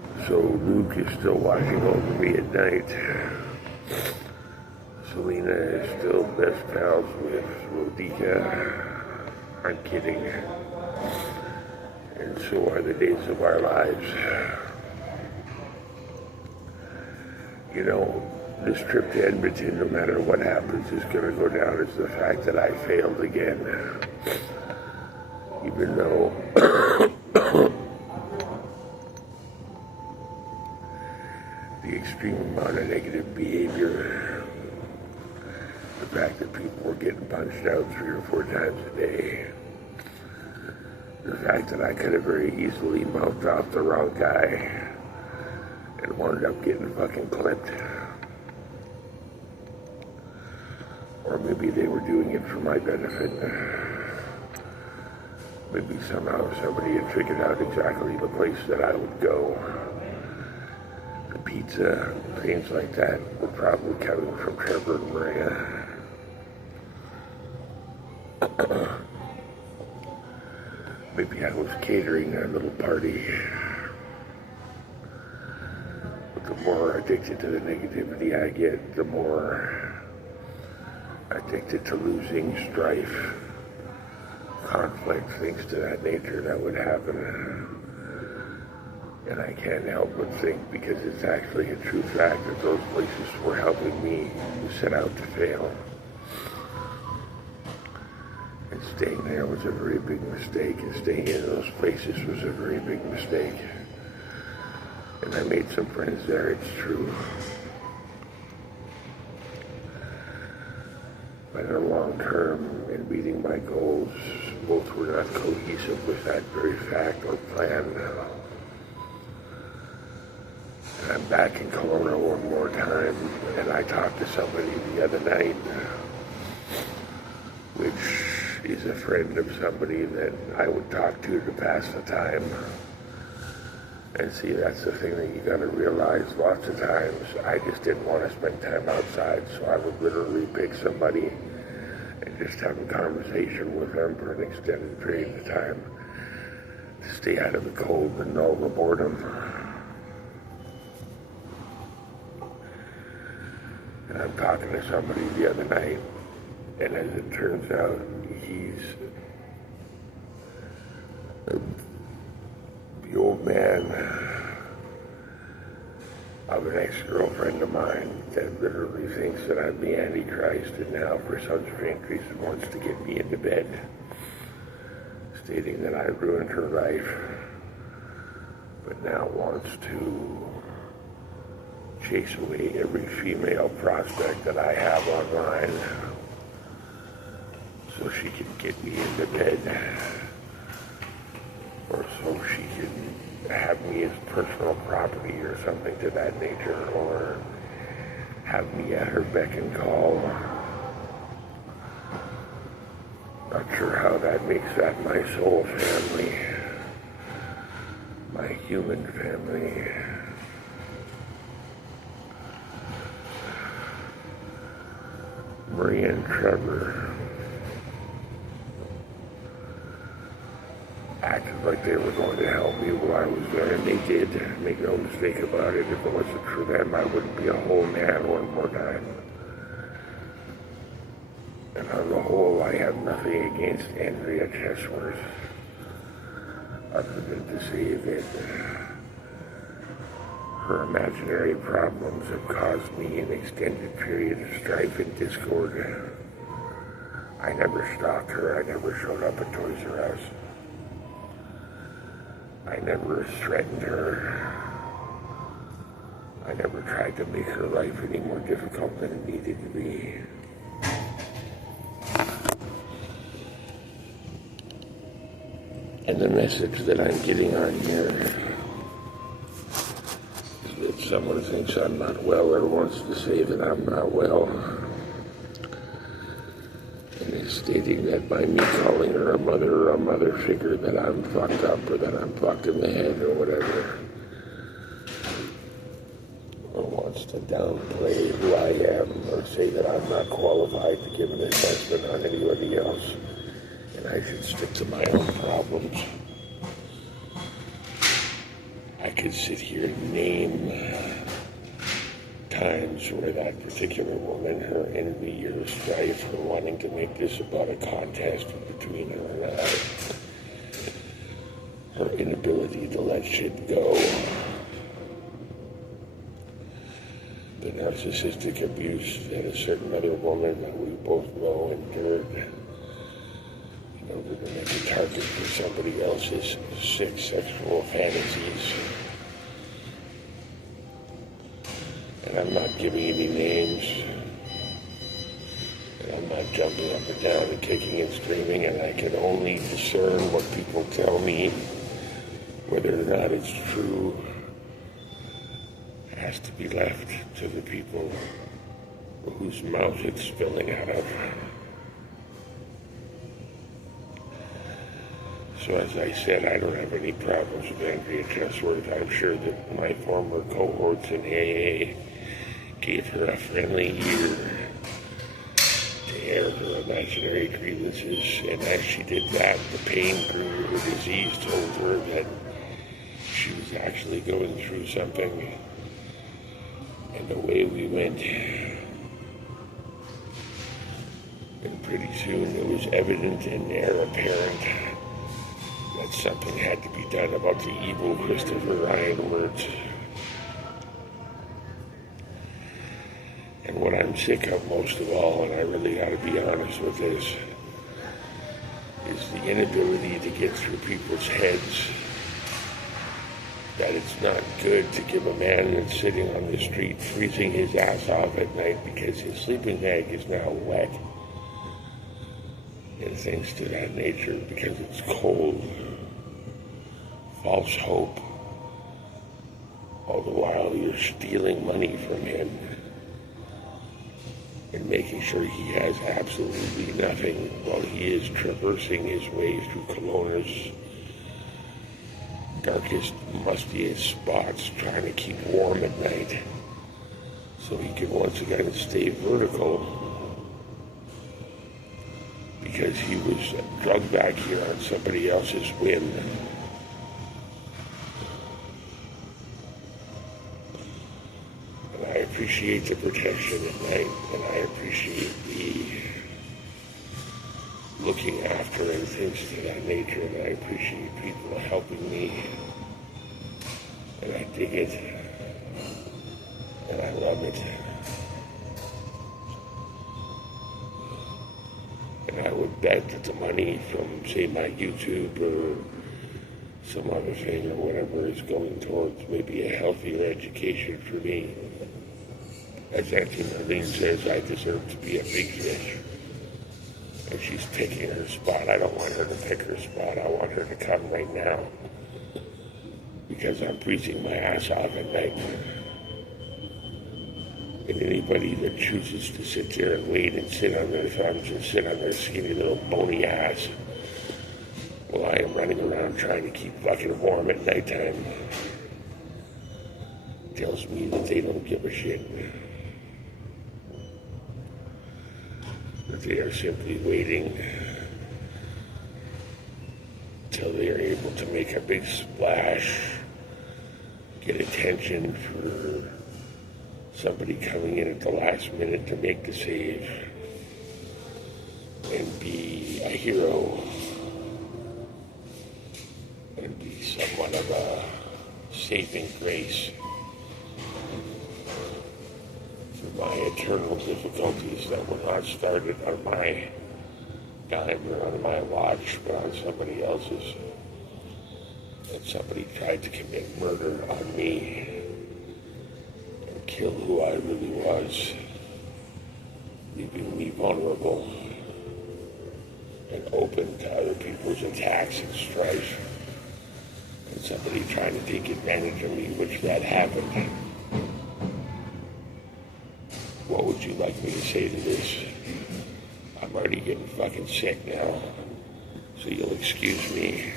So Luke is still watching over me at night. Selena is still best pals with Rodica. I'm kidding. And so are the days of our lives. You know, this trip to Edmonton, no matter what happens, is going to go down as the fact that I failed again. Even though the extreme amount of negative behavior, the fact that people were getting punched out 3 or 4 times a day, the fact that I could have very easily mouthed off the wrong guy and wound up getting fucking clipped. Or maybe they were doing it for my benefit. Maybe somehow somebody had figured out exactly the place that I would go. The pizza, things like that, were probably coming from Trevor and Maria. Maybe I was catering a little party. But the more addicted to the negativity I get, the more addicted to losing, strife, conflict, things to that nature that would happen. And I can't help but think, because it's actually a true fact, that those places were helping me who set out to fail. And staying there was a very big mistake, and staying in those places was a very big mistake. And I made some friends there, it's true. But in the long term, in meeting my goals, both were not cohesive with that very fact or plan. And I'm back in Kelowna one more time, and I talked to somebody the other night, which is a friend of somebody that I would talk to pass the time. And see, that's the thing that you gotta realize. Lots of times, I just didn't want to spend time outside, so I would literally pick somebody and just have a conversation with them for an extended period of time to stay out of the cold and all the boredom. And I'm talking to somebody the other night, and as it turns out, he's the old man of an ex-girlfriend of mine that literally thinks that I'm the Antichrist, and now for some strange reason wants to get me into bed, stating that I ruined her life, but now wants to chase away every female prospect that I have online so she can get me into bed, or so she can have me as personal property or something to that nature, or have me at her beck and call. Not sure how that makes that my soul family, my human family. Maria and Trevor acted like they were going to help me while I was there, and they did. Make no mistake about it. If it wasn't for them, I wouldn't be a whole man one more time. And on the whole, I have nothing against Andrea Chesworth, other than to say that her imaginary problems have caused me an extended period of strife and discord. I never stalked her. I never showed up at Toys R Us. I never threatened her. I never tried to make her life any more difficult than it needed to be. And the message that I'm getting on here is that someone thinks I'm not well or wants to say that I'm not well. And is stating that by me calling her a mother figure, that I'm fucked up or that I'm fucked in the head or whatever. Or wants to downplay who I am or say that I'm not qualified to give an assessment on anybody else. And I should stick to my own problems. I could sit here and name times where that particular woman, her envy or strife, or wanting to make this about a contest between her and I, her inability to let shit go, the narcissistic abuse that a certain other woman that we both know endured in order to make a target for somebody else's sick sexual fantasies. And I'm not giving any names, and I'm not jumping up and down and kicking and screaming, and I can only discern what people tell me. Whether or not it's true has to be left to the people whose mouth it's spilling out of. So as I said, I don't have any problems with Andrea Chesworth. I'm sure that my former cohorts in AA gave her a friendly ear to air her imaginary grievances, and as she did that, the pain grew. Her disease told her that she was actually going through something, and away we went. And pretty soon it was evident and heir apparent that something had to be done about the evil Christopher Ryan words. And what I'm sick of most of all, and I really ought to be honest with this, is the inability to get through people's heads that it's not good to give a man that's sitting on the street freezing his ass off at night because his sleeping bag is now wet and things to that nature because it's cold. False hope. All the while you're stealing money from him and making sure he has absolutely nothing while he is traversing his way through Kelowna's darkest, mustiest spots, trying to keep warm at night so he can once again stay vertical because he was drugged back here on somebody else's whim. And I appreciate the protection at night, and I appreciate the looking after and things to that nature, and I appreciate people helping me, and I dig it, and I love it. And I would bet that the money from, say, my YouTube or some other thing or whatever is going towards maybe a healthier education for me. As Auntie Marlene says, I deserve to be a big fish. And she's picking her spot. I don't want her to pick her spot. I want her to come right now. Because I'm freezing my ass off at night. And anybody that chooses to sit there and wait and sit on their thumbs and sit on their skinny little bony ass while I am running around trying to keep fucking warm at nighttime tells me that they don't give a shit. That they are simply waiting till they are able to make a big splash, get attention for somebody coming in at the last minute to make the save, and be a hero, and be somewhat of a saving grace for my eternal difficulties that were not started on my dime or on my watch, but on somebody else's. And somebody tried to commit murder on me and kill who I really was, leaving me vulnerable and open to other people's attacks and strife. And somebody trying to take advantage of me, which that happened. What would you like me to say to this? I'm already getting fucking sick now, so you'll excuse me.